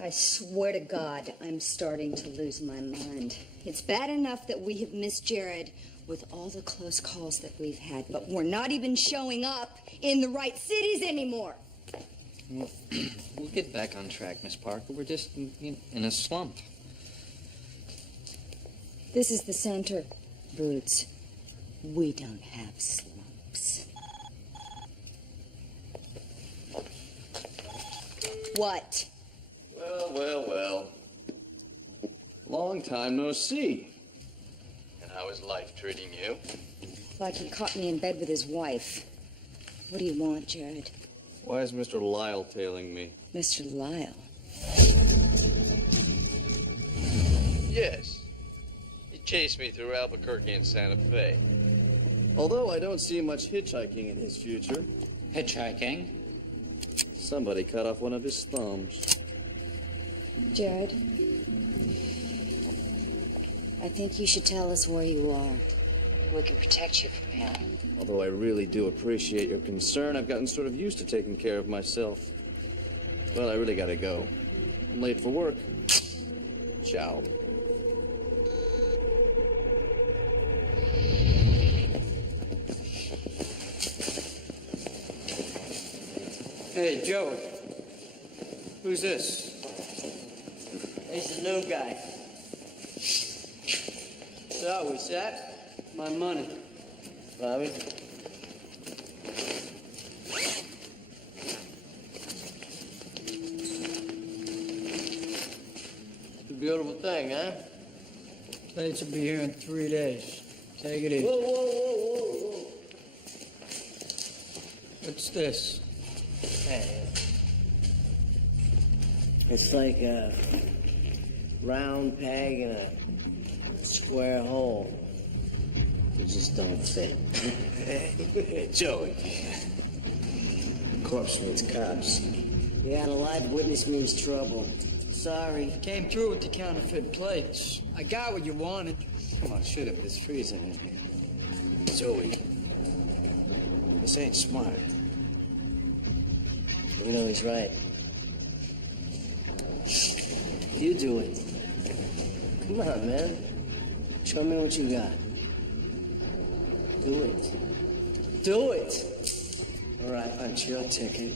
I swear to God, I'm starting to lose my mind. It's bad enough that we have missed Jared with all the close calls that we've had, but we're not even showing up in the right cities anymore. Well, we'll get back on track, Miss Parker. We're just in a slump. This is the center, Boots. We don't have slumps. What? Well. Long time no see. And how is life treating you? Like he caught me in bed with his wife. What do you want, Jared? Why is Mr. Lyle tailing me? Mr. Lyle? Yes. He chased me through Albuquerque and Santa Fe. Although I don't see much hitchhiking in his future. Hitchhiking? Somebody cut off one of his thumbs. Jared, I think you should tell us where you are. We can protect you from him. Although I really do appreciate your concern, I've gotten sort of used to taking care of myself. Well, I really gotta go. I'm late for work. Ciao. Hey, Joey. Who's this? He's the new guy. So, what's that? My money. Bobby? It's a beautiful thing, huh? Plates will be here in 3 days. Take it easy. Whoa. What's this? Hey. It's like a round peg in a square hole. You just don't fit. Joey. Corpse meets cops. Yeah, a live witness means trouble. Sorry. Came through with the counterfeit plates. I got what you wanted. Come on, shut up. It's freezing in here. Joey. This ain't smart. We know he's right. You do it. Come on, man. Show me what you got. Do it. Do it! All right, punch your ticket.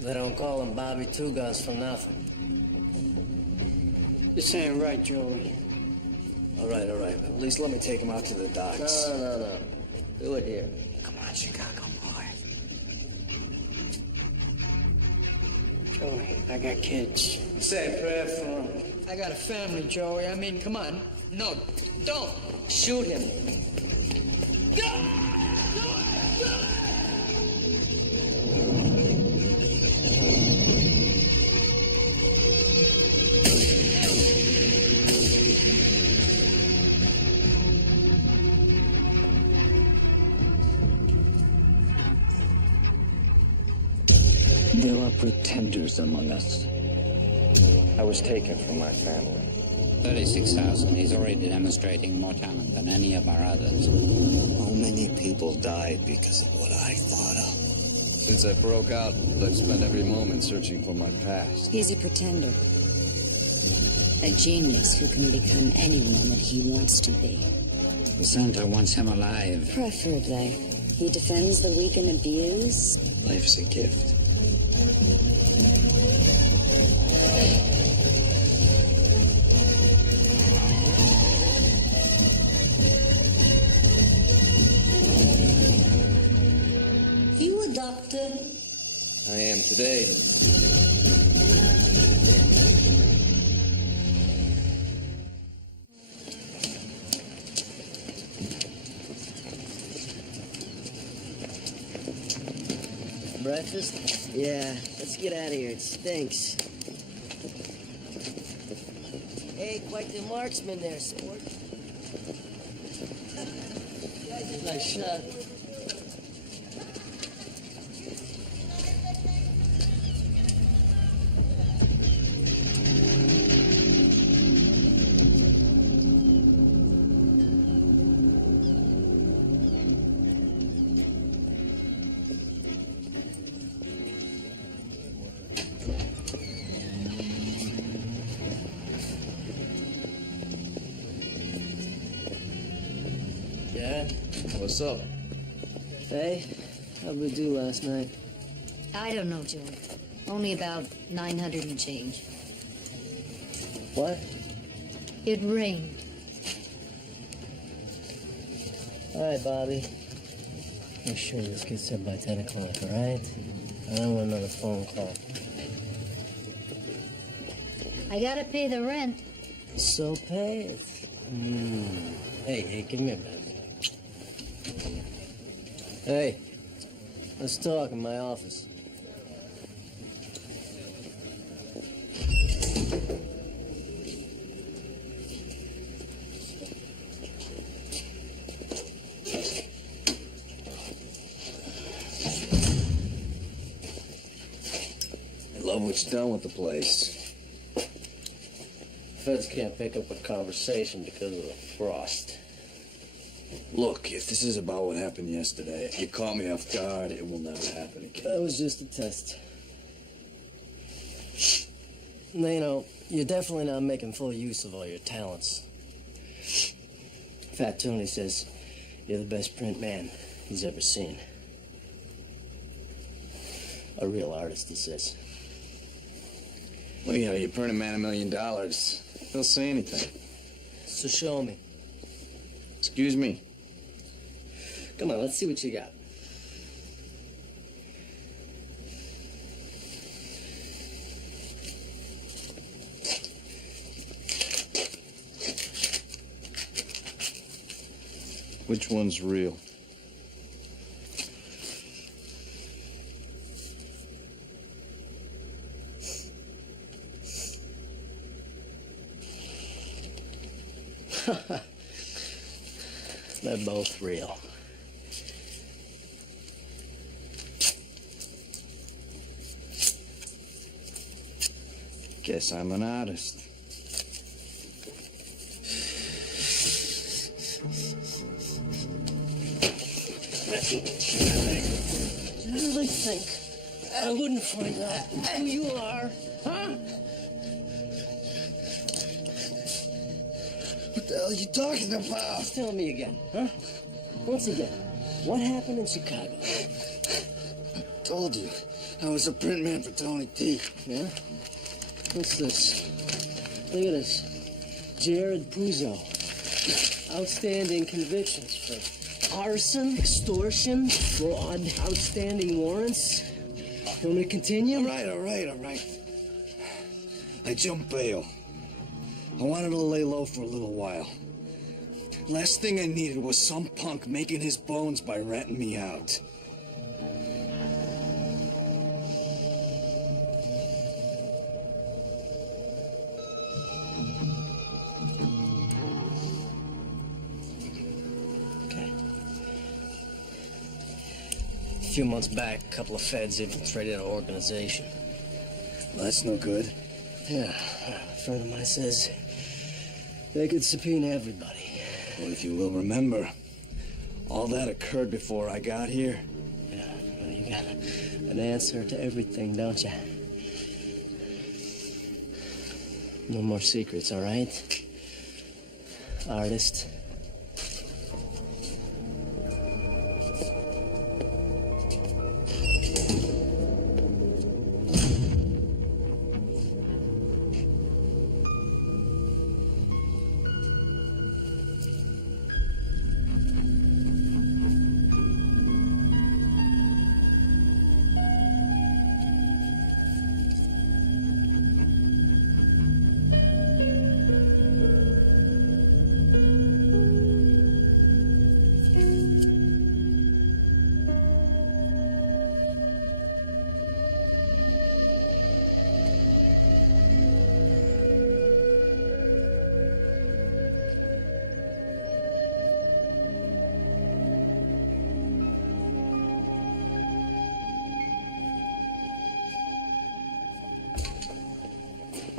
They don't call him Bobby Two Guns for nothing. This ain't right, Joey. All right. At least let me take him out to the docks. No. Do it here. Come on, Chicago boy. Joey, I got kids. Say a prayer for him. I got a family, Joey. I mean, come on. No, don't. Shoot him. There are pretenders among us. I was taken from my family. 36,000. He's already demonstrating more talent than any of our others. How many people died because of what I thought of? Since I broke out, I've spent every moment searching for my past. He's a pretender. A genius who can become anyone that he wants to be. The Santa wants him alive. Preferably. He defends the weak and abused. Life's a gift. You a doctor? I am today. Breakfast? Yeah, let's get out of here. It stinks. Hey, quite the marksman there, sport. Nice shot. What's up? Hey, how'd we do last night? I don't know, Joe. Only about 900 and change. What? It rained. All right, Bobby. Make sure this gets done by 10 o'clock, all right? I don't want another phone call. I gotta pay the rent. So pay it. Hey, give me a minute. Hey, let's talk in my office. I love what you've done with the place. Feds can't pick up a conversation because of the frost. Look, if this is about what happened yesterday, you caught me off guard, it will never happen again. That was just a test. You know, you're definitely not making full use of all your talents. Fat Tony says you're the best print man he's ever seen. A real artist, he says. Well, you know, you print a man $1 million. They'll say anything. So show me. Excuse me. Come on, let's see what you got. Which one's real? They're both real. Guess I'm an artist. Do you really think I wouldn't find out who you are, huh? What the hell are you talking about? Tell me again, huh? Once again, what happened in Chicago? I told you, I was a print man for Tony T. Yeah? What's this? Look at this. Jared Puzo. Outstanding convictions for arson, extortion, fraud, outstanding warrants. You want me to continue? All right. I jumped bail. I wanted to lay low for a little while. Last thing I needed was some punk making his bones by ratting me out. Okay. A few months back, a couple of feds infiltrated our organization. Well, that's no good. Yeah, a friend of mine says they could subpoena everybody. Well, if you will remember, all that occurred before I got here. Yeah, well, you got an answer to everything, don't you? No more secrets, all right? Artist.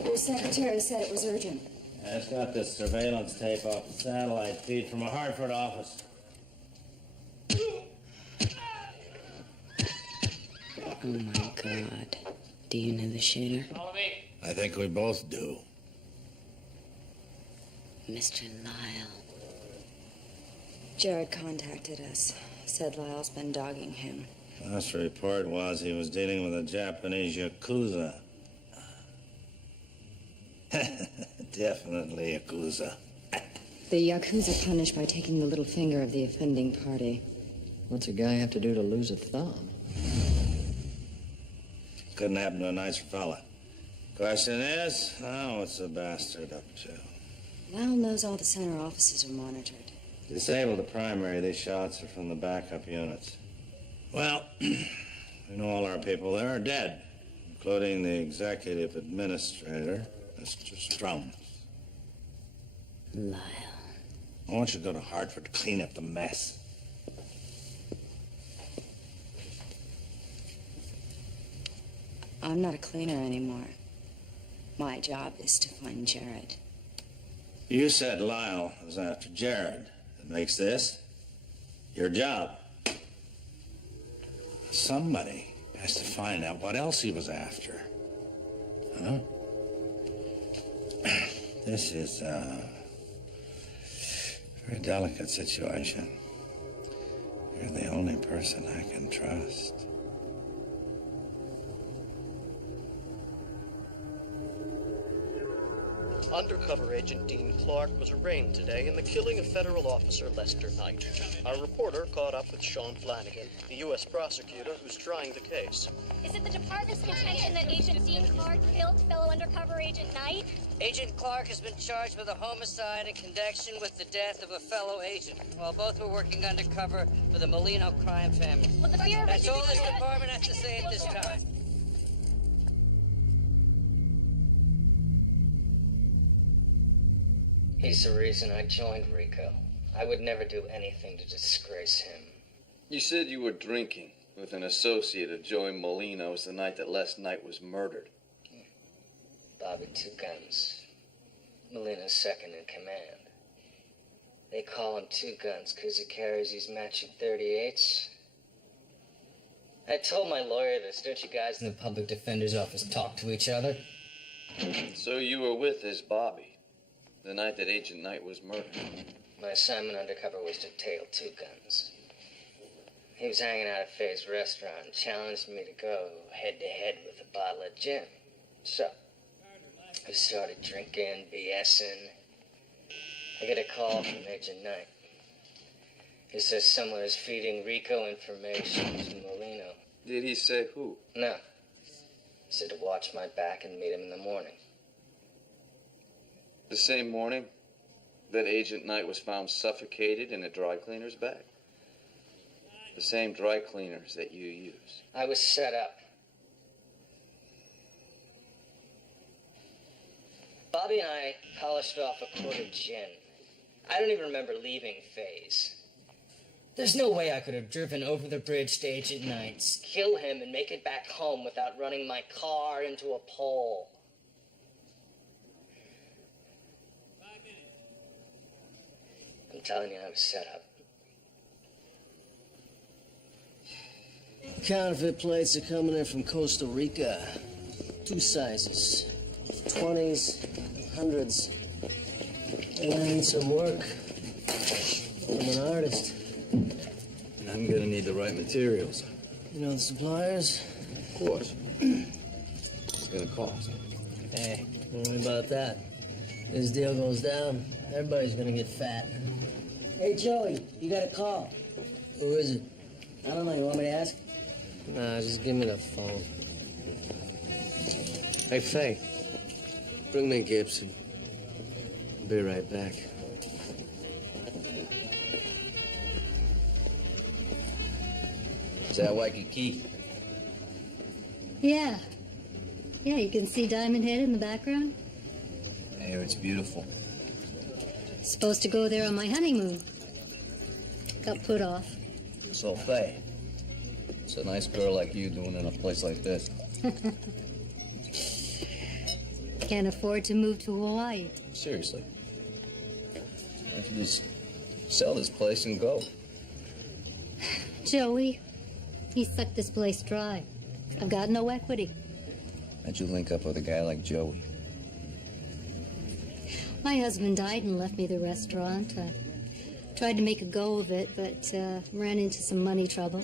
Your secretary said it was urgent. I just got this surveillance tape off the satellite feed from a Hartford office. Oh my God. Do you know the shooter? Follow me. I think we both do. Mr. Lyle. Jared contacted us. Said Lyle's been dogging him. Last report was he was dealing with a Japanese Yakuza. Definitely Yakuza. The Yakuza punished by taking the little finger of the offending party. What's a guy have to do to lose a thumb? Couldn't happen to a nicer fella. Question is, what's the bastard up to? Lyle knows all the center offices are monitored. Disabled the primary. These shots are from the backup units. Well, we know all our people there are dead, including the executive administrator, Mr. Strum. Lyle. I want you to go to Hartford to clean up the mess. I'm not a cleaner anymore. My job is to find Jared. You said Lyle was after Jared. That makes this your job. Somebody has to find out what else he was after. Huh? This is a very delicate situation. You're the only person I can trust. Undercover agent Dean Clark was arraigned today in the killing of federal officer Lester Knight. Our reporter caught up with Sean Flanagan, the U.S. prosecutor who's trying the case. Is it the department's contention that Agent Dean Clark killed fellow undercover agent Knight? Agent Clark has been charged with a homicide in connection with the death of a fellow agent, while both were working undercover for the Molino crime family. That's all this department has to say at this time. He's the reason I joined Rico. I would never do anything to disgrace him. You said you were drinking with an associate of Joey Molino's the night that Les Knight was murdered. Bobby Two Guns. Molino's second in command. They call him Two Guns because he carries these matching 38s. I told my lawyer this. Don't you guys in the public defender's office talk to each other? So you were with this Bobby the night that Agent Knight was murdered? My assignment undercover was to tail Two Guns. He was hanging out at Faye's restaurant and challenged me to go head-to-head with a bottle of gin. So, I started drinking, BSing. I get a call from Agent Knight. He says someone is feeding Rico information to Molino. Did he say who? No. He said to watch my back and meet him in the morning. The same morning that Agent Knight was found suffocated in a dry cleaner's bag? The same dry cleaners that you use? I was set up. Bobby and I polished off a quart of gin. I don't even remember leaving Faye's. There's no way I could have driven over the bridge to Agent Knight's, kill him, and make it back home without running my car into a pole. I'm telling you, I was set up. Counterfeit plates are coming in from Costa Rica. 2 sizes. 20s, 100s. And I need some work. I'm an artist. And I'm gonna need the right materials. You know the suppliers? Of course. It's gonna cost. Hey, don't worry about that. This deal goes down, everybody's gonna get fat. Hey, Joey, you got a call. Who is it? I don't know. You want me to ask? Nah, just give me the phone. Hey, Faye. Bring me Gibson. I'll be right back. Is that Waikiki? Yeah. Yeah, you can see Diamond Head in the background. I hear it's beautiful. Supposed to go there on my honeymoon. Got put off. So, Faye, what's a nice girl like you doing in a place like this? Can't afford to move to Hawaii. Seriously. Why don't you just sell this place and go? Joey, he sucked this place dry. I've got no equity. How'd you link up with a guy like Joey? My husband died and left me the restaurant. I Tried to make a go of it, but ran into some money trouble.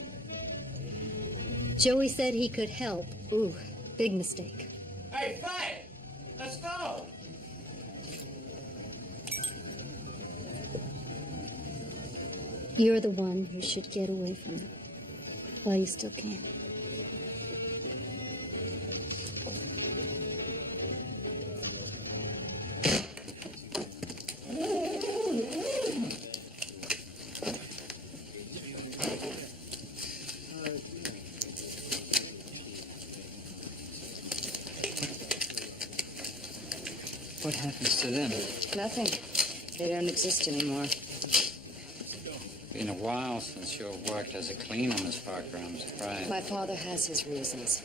Joey said he could help. Ooh, big mistake. Hey, Faye! Let's go! You're the one who should get away from them while you still can. What happens to them? Nothing. They don't exist anymore. Been a while since you've worked as a cleaner, Miss Parker. I'm surprised. My father has his reasons.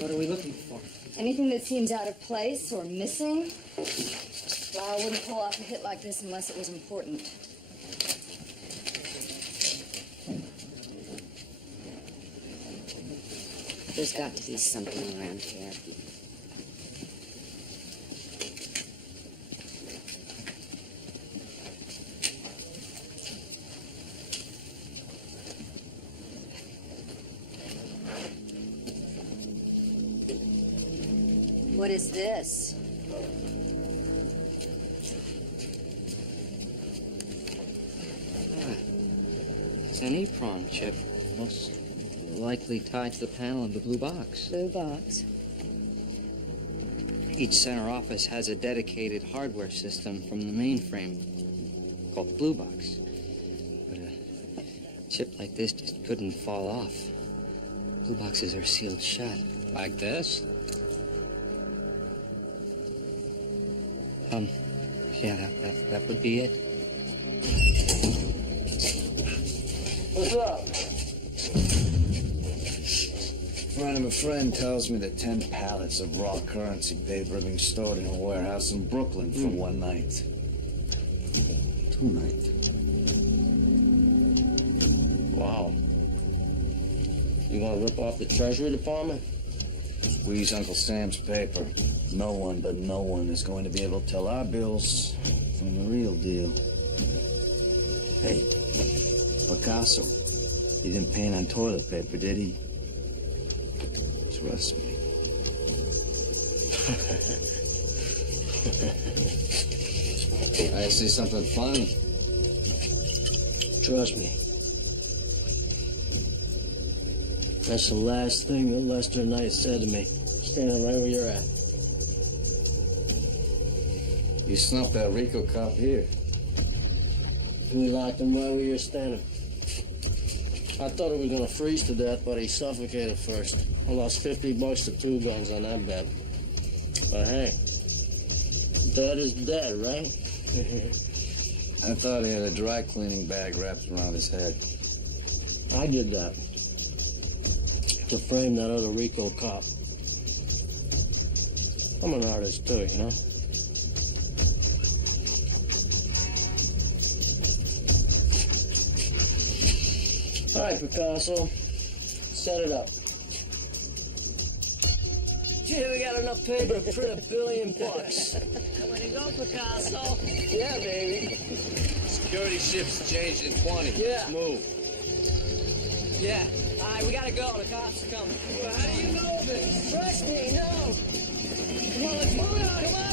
What are we looking for? Anything that seems out of place or missing? Well, I wouldn't pull off a hit like this unless it was important. There's got to be something around here. What is this? It's an EEPROM chip. Most likely tied to the panel of the blue box. Blue box. Each center office has a dedicated hardware system from the mainframe called the blue box. But a chip like this just couldn't fall off. Blue boxes are sealed shut. Like this? Yeah, that would be it. What's up? Friend of a friend tells me that 10 pallets of raw currency paper are being stored in a warehouse in Brooklyn for one night. 2 nights. Wow. You want to rip off the Treasury Department? Squeeze Uncle Sam's paper. No one but no one is going to be able to tell our bills from the real deal. Hey, Picasso, he didn't paint on toilet paper, did he? Trust me. I see something funny. Trust me. That's the last thing that Lester Knight said to me. Standing right where you're at. You snuffed that Rico cop here. We locked him right where you're standing. I thought he was gonna freeze to death, but he suffocated first. I lost $50 to 2 guns on that bet. But hey, dead is dead, right? I thought he had a dry cleaning bag wrapped around his head. I did that. To frame that other Rico cop. I'm an artist too, you know? All right, Picasso. Set it up. Gee, we got enough paper to print $1 billion. Way to go, Picasso. Yeah, baby. Security ship's changed in 20. Yeah. Let's move. Yeah. All right, we gotta go. The cops are coming. Well, how do you know this? Trust me, no. Come on, let's move on. Come on.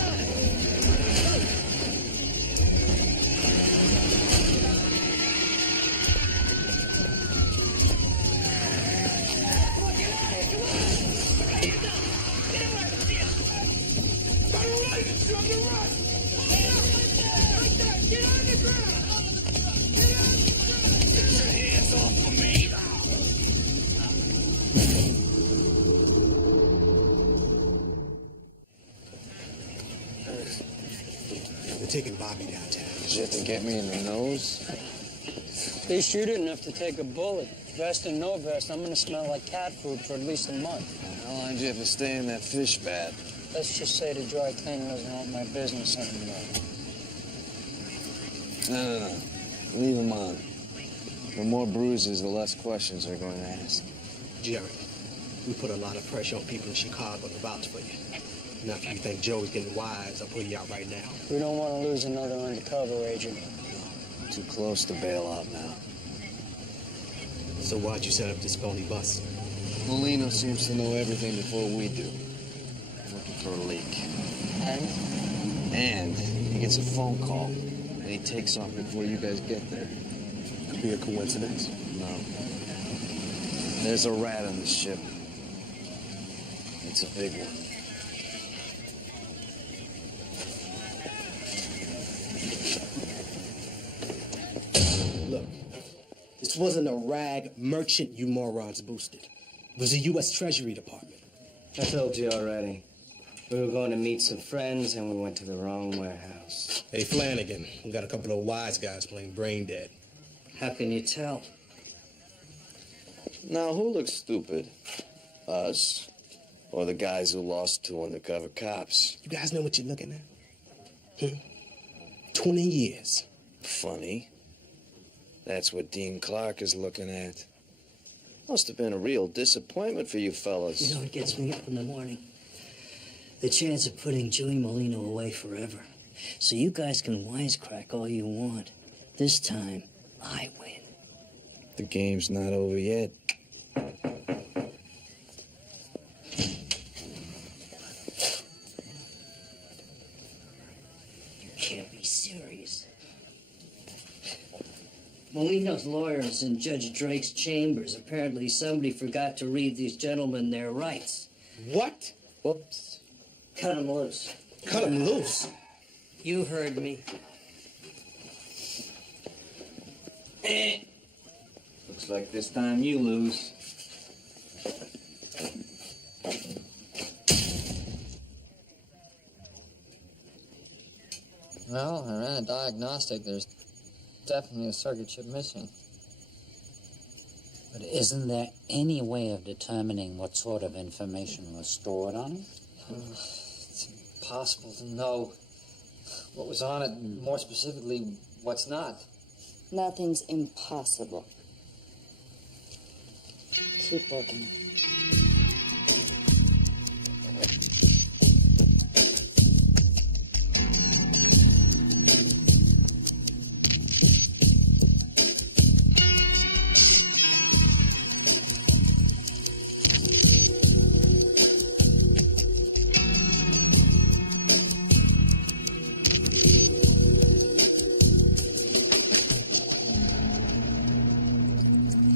They're taking Bobby downtown. Did you have to get me in the nose? At least you didn't have to take a bullet. Vest and no vest, I'm gonna smell like cat food for at least a month. How long did you have to stay in that fish bath? Let's just say the dry cleaner doesn't want my business anymore. No. Leave him on. The more bruises, the less questions they're going to ask. Jerry, we put a lot of pressure on people in Chicago to vouch for you. Not if you think Joey and Wise are putting you out right now. We don't want to lose another undercover agent. Too close to bail out now. So why'd you set up this phony bus? Molino seems to know everything before we do. Looking for a leak. And he gets a phone call, and he takes off before you guys get there. Could be a coincidence. No. There's a rat on the ship. It's a big one. Look, this wasn't a rag merchant you morons boosted. It was the U.S. Treasury Department. I told you already. We were going to meet some friends, and we went to the wrong warehouse. Hey, Flanagan, we got a couple of wise guys playing brain dead. How can you tell? Now, who looks stupid? Us? Or the guys who lost 2 undercover cops? You guys know what you're looking at? 20 years. Funny. That's what Dean Clark is looking at. Must have been a real disappointment for you fellas. You know what gets me up in the morning? The chance of putting Joey Molino away forever. So you guys can wisecrack all you want. This time, I win. The game's not over yet. You can't be serious. Molino's lawyer is in Judge Drake's chambers. Apparently somebody forgot to read these gentlemen their rights. What? Whoops. Cut him loose. Cut him loose? You heard me. Looks like this time you lose. Well, I ran a diagnostic. There's definitely a circuit chip missing. But isn't there any way of determining what sort of information was stored on it? It's impossible to know what was on it, and more specifically, what's not. Nothing's impossible. Keep working.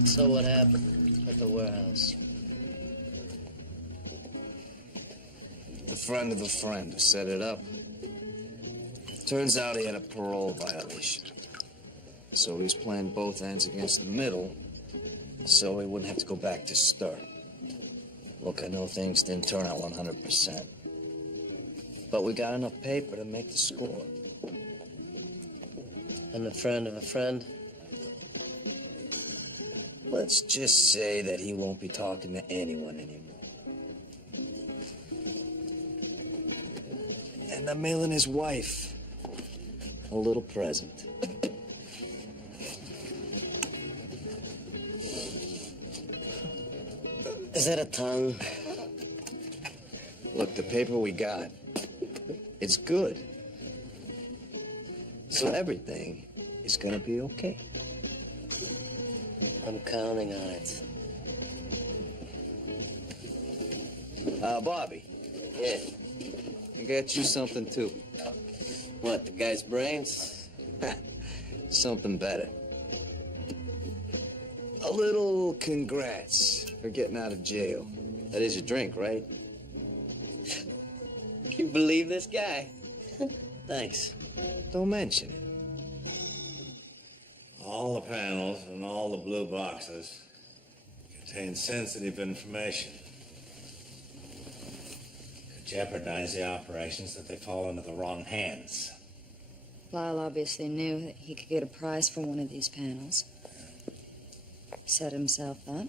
So what happened at the warehouse? The friend of a friend set it up. Turns out he had a parole violation. So he was playing both ends against the middle, so he wouldn't have to go back to stir. Look, I know things didn't turn out 100%. But we got enough paper to make the score. And the friend of a friend? Let's just say that he won't be talking to anyone anymore. And I'm mailing his wife a little present. Is that a tongue? Look, the paper we got, it's good. So everything is gonna be okay. I'm counting on it. Bobby. Yeah. I got you something, too. What, the guy's brains? Something better. A little congrats for getting out of jail. That is a drink, right? You believe this guy? Thanks. Don't mention it. All the panels and all the blue boxes contain sensitive information. Could jeopardize the operations if they fall into the wrong hands. Lyle obviously knew that he could get a prize for one of these panels. Set himself up,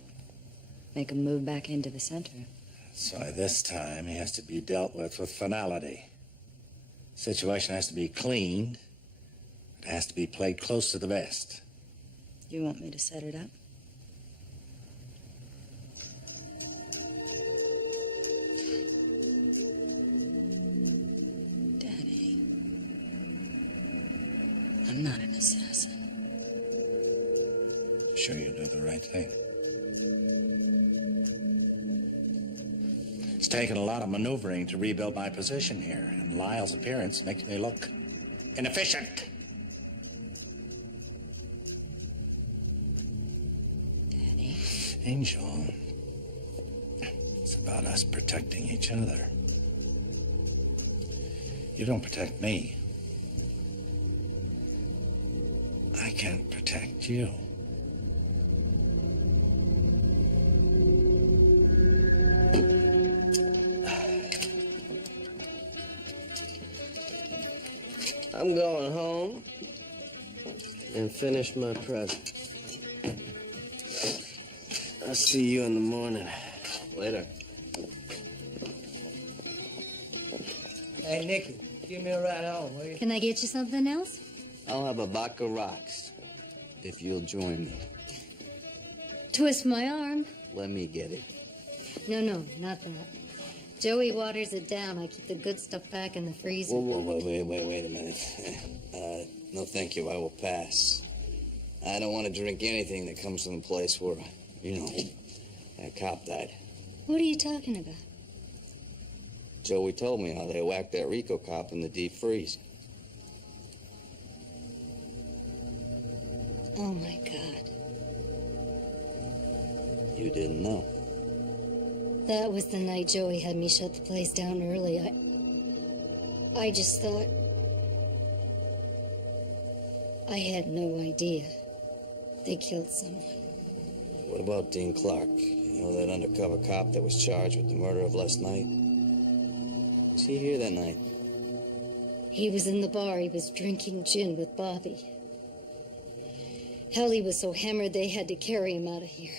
make a move back into the center. That's why this time he has to be dealt with finality. The situation has to be cleaned. It has to be played close to the vest. You want me to set it up? assassin. Sure you'll do the right thing. It's taken a lot of maneuvering to rebuild my position here, and Lyle's appearance makes me look inefficient. Daddy? Angel, it's about us protecting each other. You don't protect me. I can't protect you. I'm going home and finish my present. I'll see you in the morning. Later. Hey, Nicky, give me a ride home, will you? Can I get you something else? I'll have a vodka rocks if you'll join me. Twist my arm. Let me get it. No, not that. Joey waters it down. I keep the good stuff back in the freezer. Wait a minute. No, thank you. I will pass. I don't want to drink anything that comes from the place where, that cop died. What are you talking about? Joey told me how they whacked that Rico cop in the deep freeze. Oh, my God. You didn't know. That was the night Joey had me shut the place down early. I just thought... I had no idea. They killed someone. What about Dean Clark? That undercover cop that was charged with the murder of last night? Was he here that night? He was in the bar. He was drinking gin with Bobby. Hell, he was so hammered they had to carry him out of here.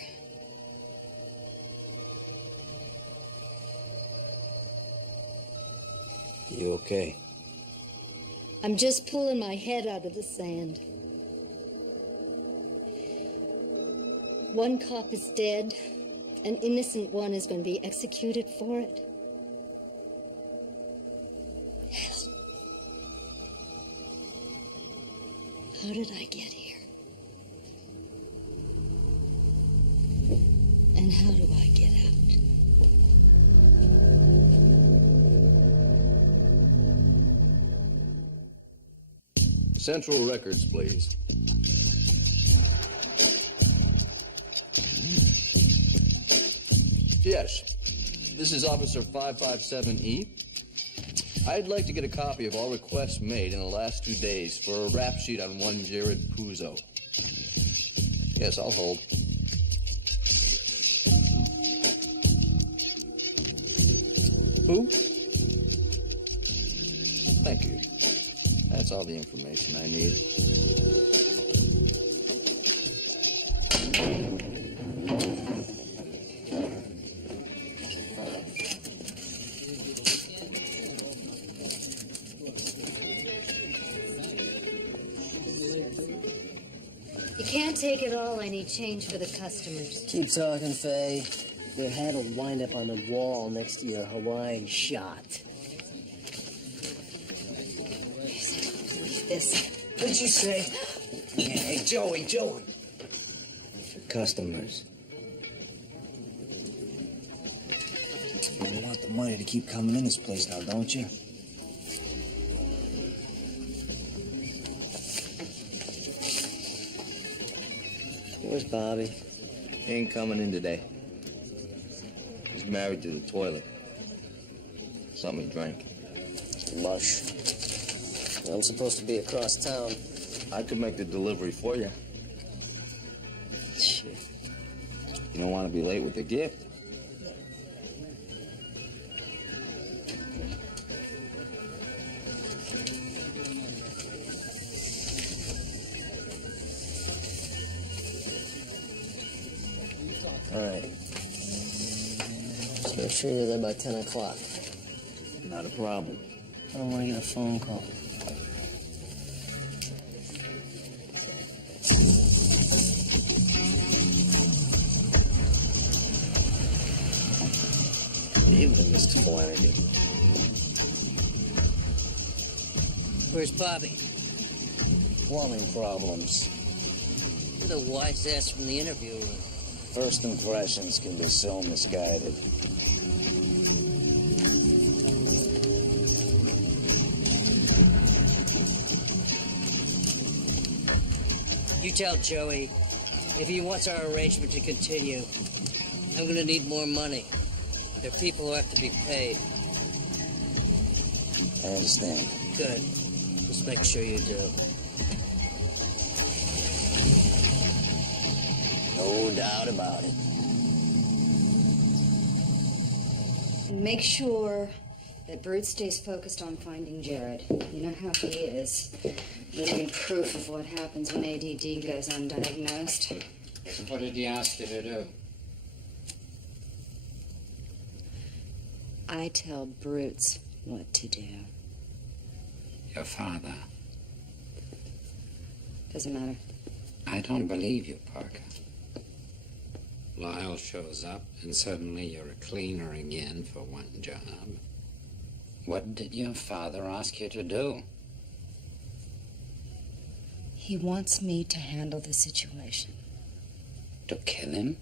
You okay? I'm just pulling my head out of the sand. One cop is dead. An innocent one is going to be executed for it. Hell. How did I get here? And how do I get out? Central Records, please. Yes, this is Officer 557E. I'd like to get a copy of all requests made in the last 2 days for a rap sheet on one Jared Puzo. Yes, I'll hold. Who? Thank you. That's all the information I need. You can't take it all. I need change for the customers. Keep talking, Faye. Their head will wind up on the wall next to your Hawaiian shot. This. What'd you say? Hey, Joey. Customers. You want the money to keep coming in this place now, don't you? Where's Bobby? He ain't coming in today. He's married to the toilet. Something he drank. Mush. I'm supposed to be across town. I could make the delivery for you. Shit. You don't want to be late with the gift. All right. Just make sure you're there by 10 o'clock. Not a problem. I don't want to get a phone call. Evening, Mr. Flanagan. Where's Bobby? Plumbing problems. You're the wise ass from the interview room. First impressions can be so misguided. You tell Joey, if he wants our arrangement to continue, I'm gonna need more money. There are people who have to be paid. I understand. Good. Just make sure you do. No doubt about it. And make sure that Brute stays focused on finding Jared. You know how he is. Living proof of what happens when ADD goes undiagnosed. What did he ask you to do? I tell Brutes what to do. Your father. Doesn't matter. I don't believe you, Parker. Lyle shows up, and suddenly you're a cleaner again for one job. What did your father ask you to do? He wants me to handle the situation. To kill him?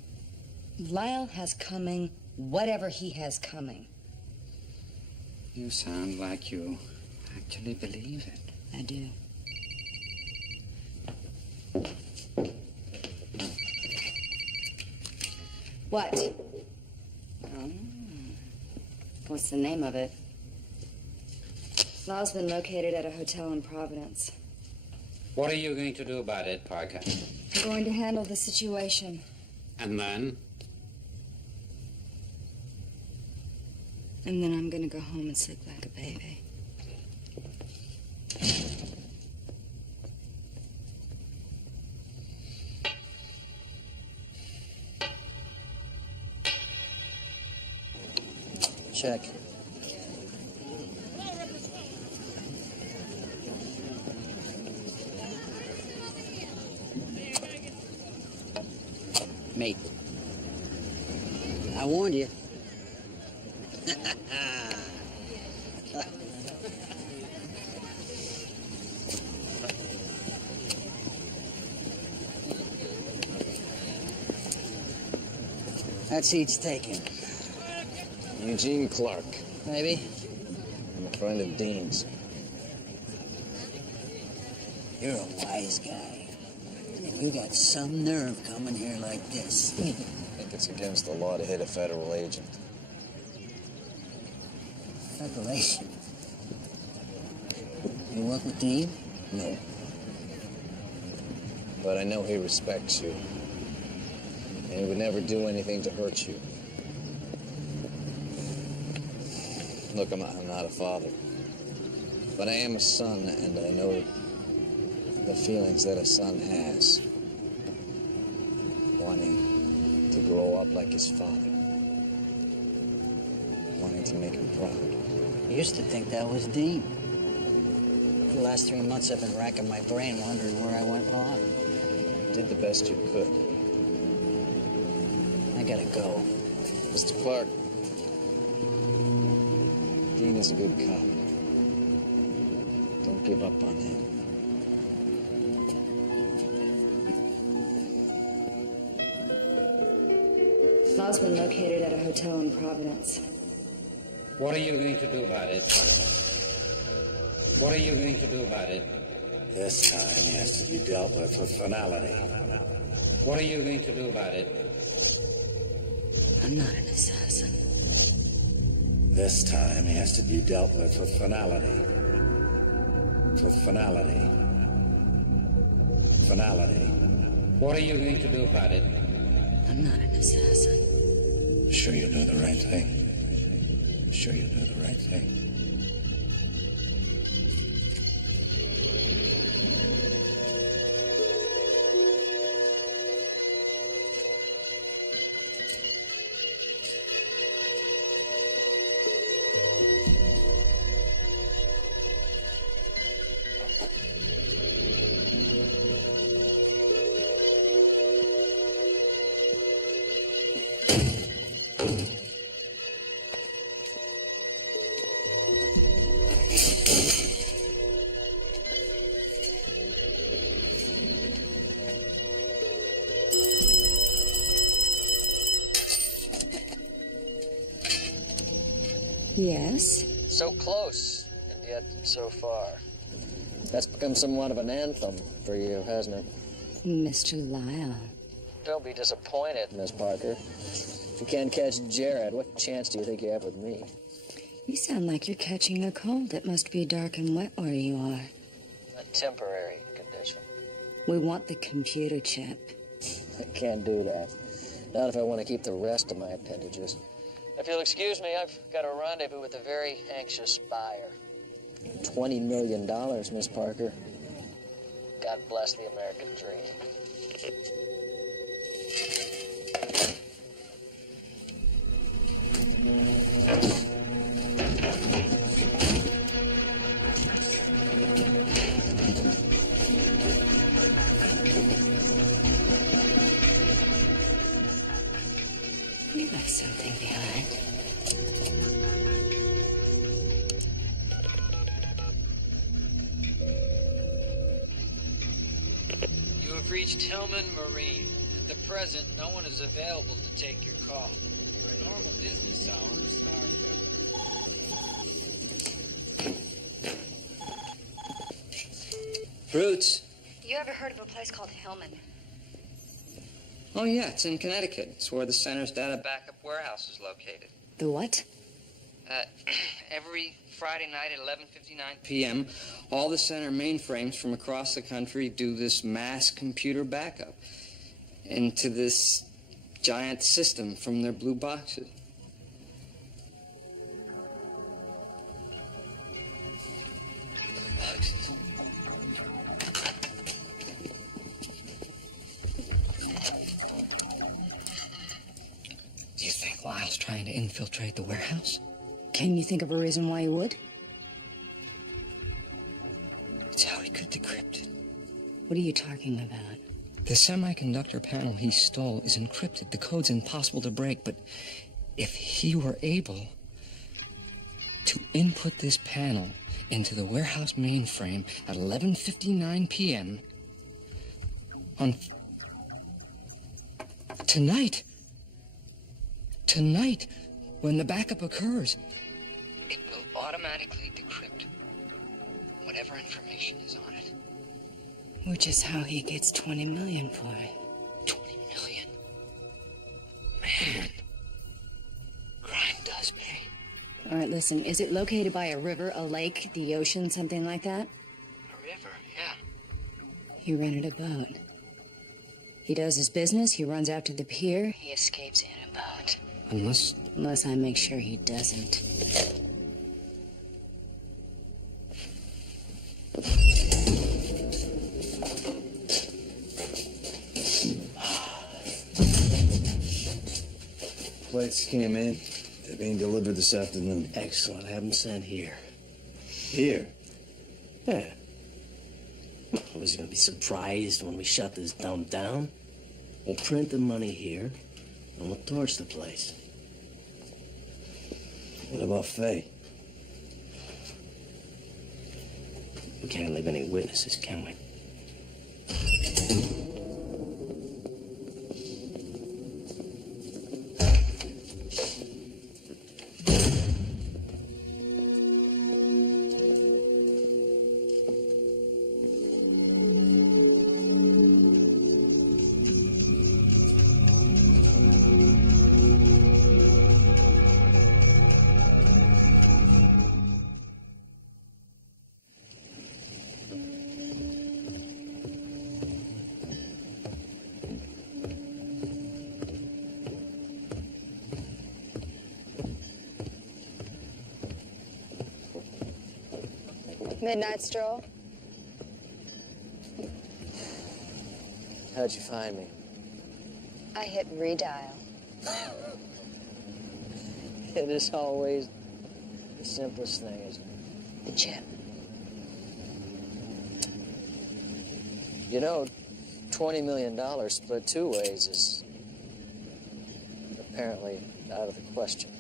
Lyle has coming whatever he has coming. You sound like you actually believe it. I do. What? Oh. What's the name of it? Lyle's been located at a hotel in Providence. What are you going to do about it, Parker? I'm going to handle the situation. And then? And then I'm going to go home and sleep like a baby. Check. Mate. I warned you. That seat's taken. Eugene Clark. Maybe. I'm a friend of Dean's. You're a wise guy. And you got some nerve coming here like this. I think it's against the law to hit a federal agent. Federal agent? You work with Dean? No. But I know he respects you. And he would never do anything to hurt you. Look, I'm not a father. But I am a son, and I know the feelings that a son has. Wanting to grow up like his father. Wanting to make him proud. I used to think that was Dean. For the last 3 months, I've been racking my brain wondering where I went wrong. You did the best you could. I gotta go. Mr. Clark, Dean is a good cop. Don't give up on him. Lyle's been located at a hotel in Providence. What are you going to do about it? What are you going to do about it? This time he has to be dealt with finality. What are you going to do about it? I'm not an assassin. This time he has to be dealt with finality. With finality. Finality. What are you going to do about it? I'm not an assassin. Sure you do the right thing. Sure you do the right thing. Yes? So close, and yet so far. That's become somewhat of an anthem for you, hasn't it? Mr. Lyle. Don't be disappointed, Miss Parker. If you can't catch Jared, what chance do you think you have with me? You sound like you're catching a cold. It must be dark and wet where you are. A temporary condition. We want the computer chip. I can't do that. Not if I want to keep the rest of my appendages. If you'll excuse me, I've got a rendezvous with a very anxious buyer. $20 million, Miss Parker. God bless the American dream. We left something behind. You have reached Hillman Marine. At the present, no one is available to take your call. Our normal business hours are Roots. You ever heard of a place called Hillman? Oh, yeah, it's in Connecticut. It's where the center's data backup warehouse is located. The what? Every Friday night at 11:59 p.m., all the center mainframes from across the country do this mass computer backup into this giant system from their blue boxes. Do you think Lyle's trying to infiltrate the warehouse? Can you think of a reason why you would? It's how he could decrypt it. What are you talking about? The semiconductor panel he stole is encrypted. The code's impossible to break, but if he were able to input this panel into the warehouse mainframe at 11:59 p.m. on tonight, when the backup occurs, it will automatically decrypt whatever information is on it. Which is how he gets 20 million for it. 20 million? Man, crime does pay. All right, listen, is it located by a river, a lake, the ocean, something like that? A river, yeah. He rented a boat. He does his business, he runs out to the pier, he escapes in a boat. Unless I make sure he doesn't. Plates came in. They're being delivered this afternoon. Excellent. Have them sent here. Here? Yeah. I was going to be surprised when we shut this dump down. We'll print the money here, and we'll torch the place. What about Faye? We can't leave any witnesses, can we? Midnight stroll? How'd you find me? I hit redial. It is always the simplest thing, isn't it? The chip. You know, $20 million split two ways is apparently out of the question.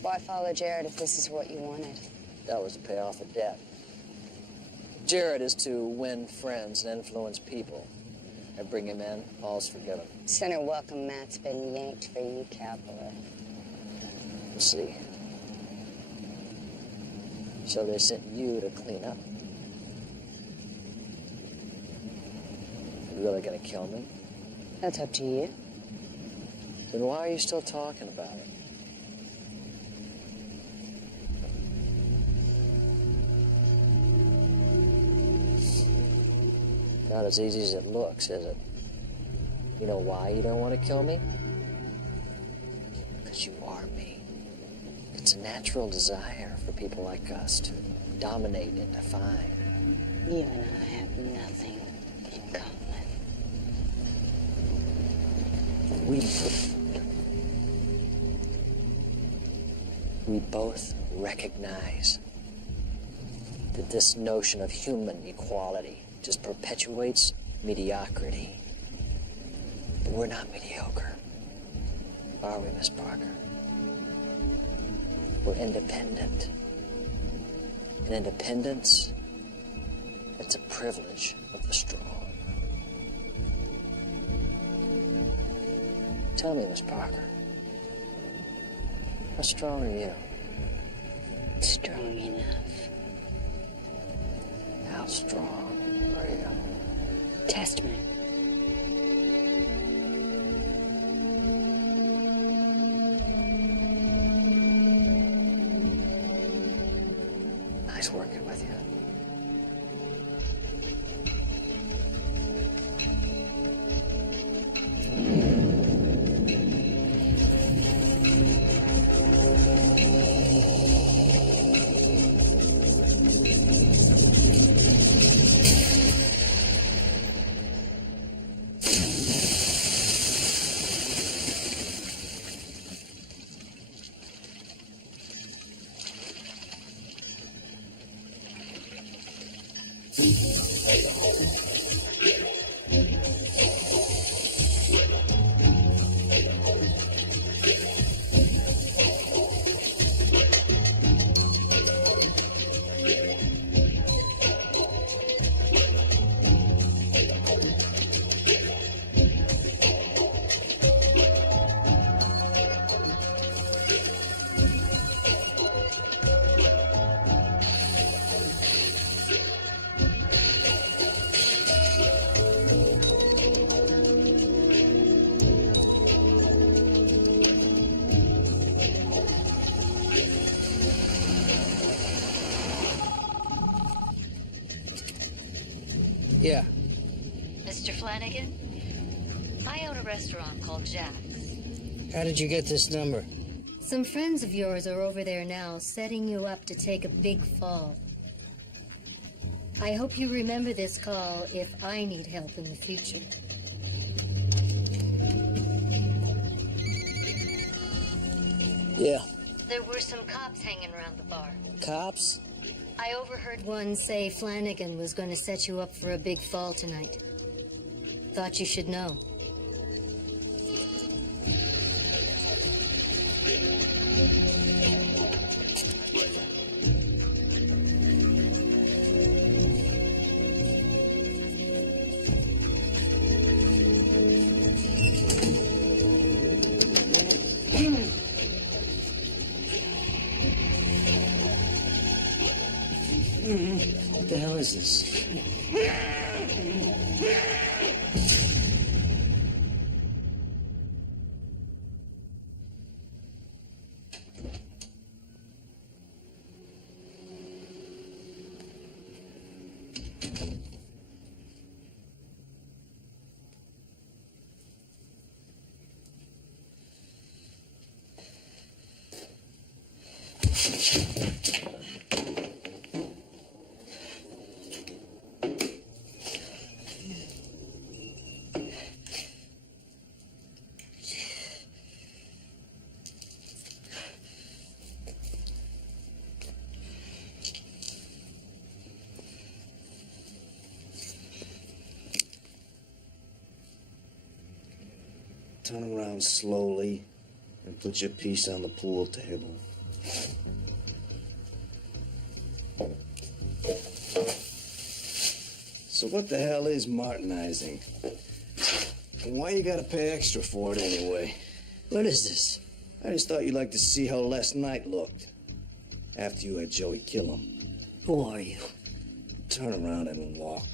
Why follow Jared if this is what you wanted? That was to pay off a debt. Jared is to win friends and influence people. I bring him in, all's forgiven. Center welcome mat's been yanked for you, cowboy. We'll see. So they sent you to clean up. You really gonna kill me? That's up to you. Then why are you still talking about it? Not as easy as it looks, is it? You know why you don't want to kill me? Because you are me. It's a natural desire for people like us to dominate and define. You and I have nothing in common. We both recognize that this notion of human equality just perpetuates mediocrity. But we're not mediocre, are we, Miss Parker? We're independent. And independence, it's a privilege of the strong. Tell me, Miss Parker, how strong are you? Strong enough. How strong are you? Test me. Nice working with you. Yeah. Mr. Flanagan, I own a restaurant called Jack's. How did you get this number? Some friends of yours are over there now, setting you up to take a big fall. I hope you remember this call if I need help in the future. Yeah. There were some cops hanging around the bar. Cops? I overheard one say Flanagan was going to set you up for a big fall tonight. Thought you should know. What the hell is this? Turn around slowly and put your piece on the pool table. So what the hell is martinizing? And why you gotta pay extra for it anyway? What is this? I just thought you'd like to see how last night looked. After you had Joey kill him. Who are you? Turn around and walk.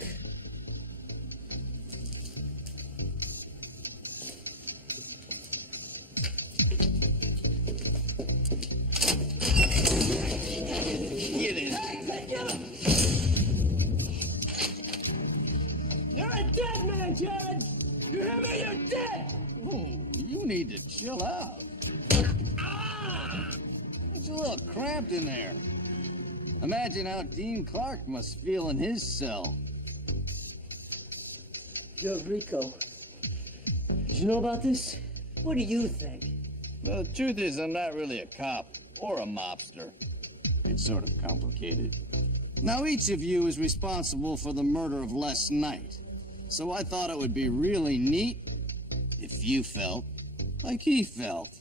Get in. You're a dead man, Jared! You hear me? You're dead! Ooh, you need to chill out. It's a little cramped in there. Imagine how Dean Clark must feel in his cell. Yo, Rico. Did you know about this? What do you think? Well, the truth is, I'm not really a cop or a mobster. It's sort of complicated. Now, each of you is responsible for the murder of Les Knight. So I thought it would be really neat if you felt like he felt.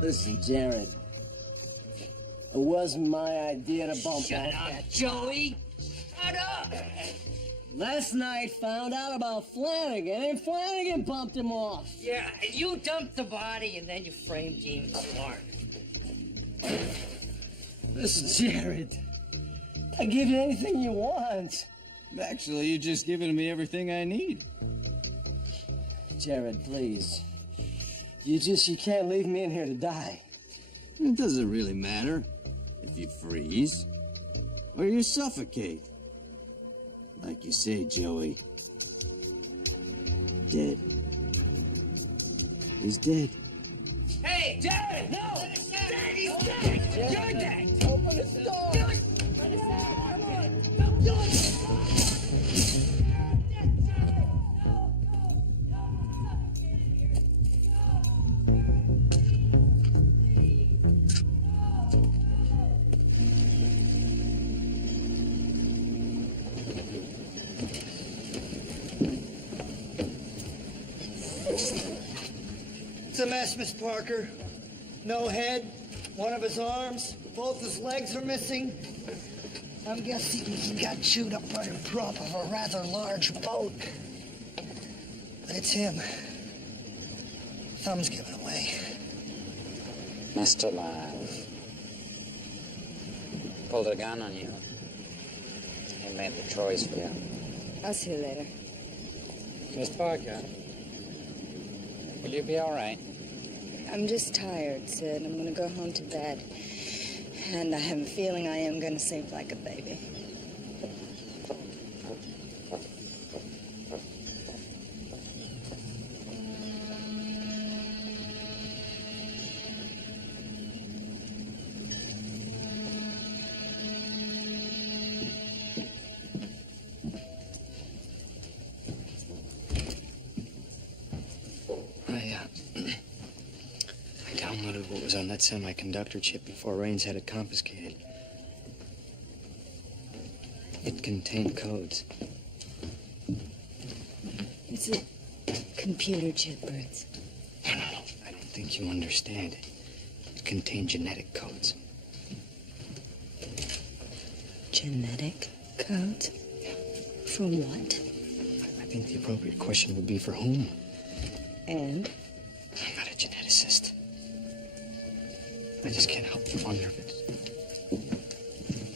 Listen, Jared. It wasn't my idea to bump Shut off up, that. Joey! Shut up! Last night found out about Flanagan, and Flanagan bumped him off. Yeah, and you dumped the body and then you framed Dean Clark. Listen, Jared. I give you anything you want. Actually, you're just giving me everything I need. Jared, please. You can't leave me in here to die. It doesn't really matter if you freeze or you suffocate. Like you say, Joey. Dead. He's dead. Hey, Jared! No! Dad, he's dead! You're dead! Open the door! It's a mess, Miss Parker. No head, one of his arms, both his legs are missing. I'm guessing he got chewed up by the prop of a rather large boat. But it's him. Thumb's giving away. Mr. Live. Pulled a gun on you. He made the choice for you. I'll see you later. Miss Parker, will you be all right? I'm just tired, Sid. I'm gonna go home to bed. And I have a feeling I am gonna sleep like a baby. I downloaded what was on that semiconductor chip before Raines had it confiscated. It contained codes. It's a computer chip, Briggs. No. I don't think you understand. It contained genetic codes. Genetic codes? From what? I think the appropriate question would be for whom? And? I'm not a geneticist. I just can't help but wonder if it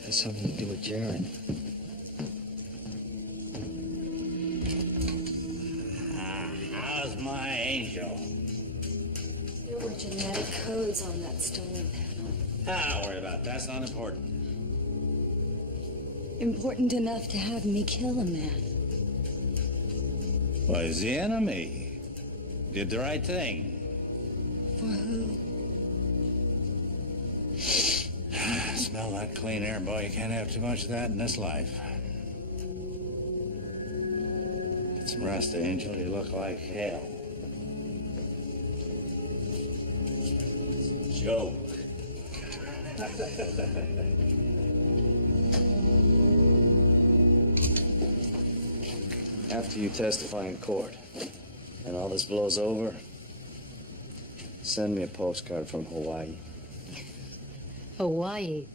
has something to do with Jared. How's my angel? There were genetic codes on that stolen panel. Don't worry about that. That's not important. Important enough to have me kill a man. Was the enemy. Did the right thing. For who? Smell that clean air, boy. You can't have too much of that in this life. Get some rest, Angel. You look like hell. Joke. After you testify in court, And all this blows over, send me a postcard from Hawaii. Hawaii.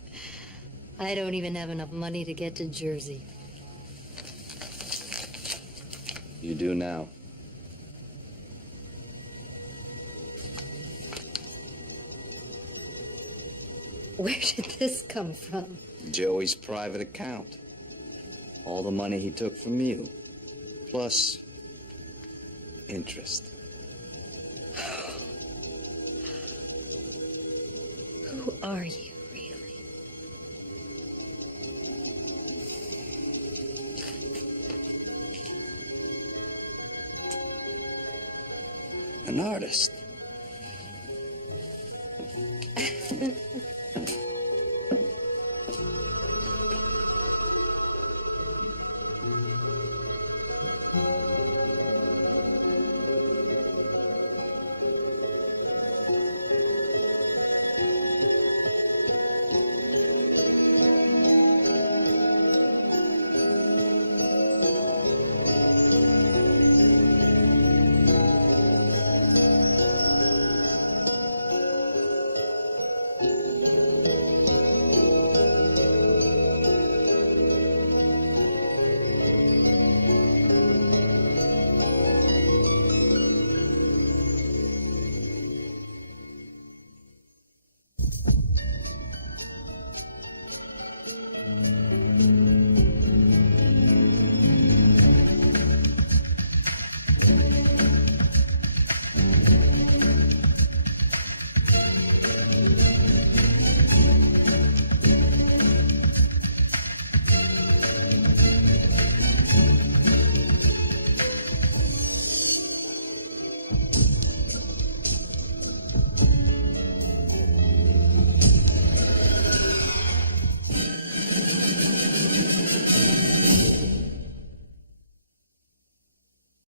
I don't even have enough money to get to Jersey. You do now. Where did this come from? Joey's private account. All the money he took from you. Plus interest. Who are you, really? An artist.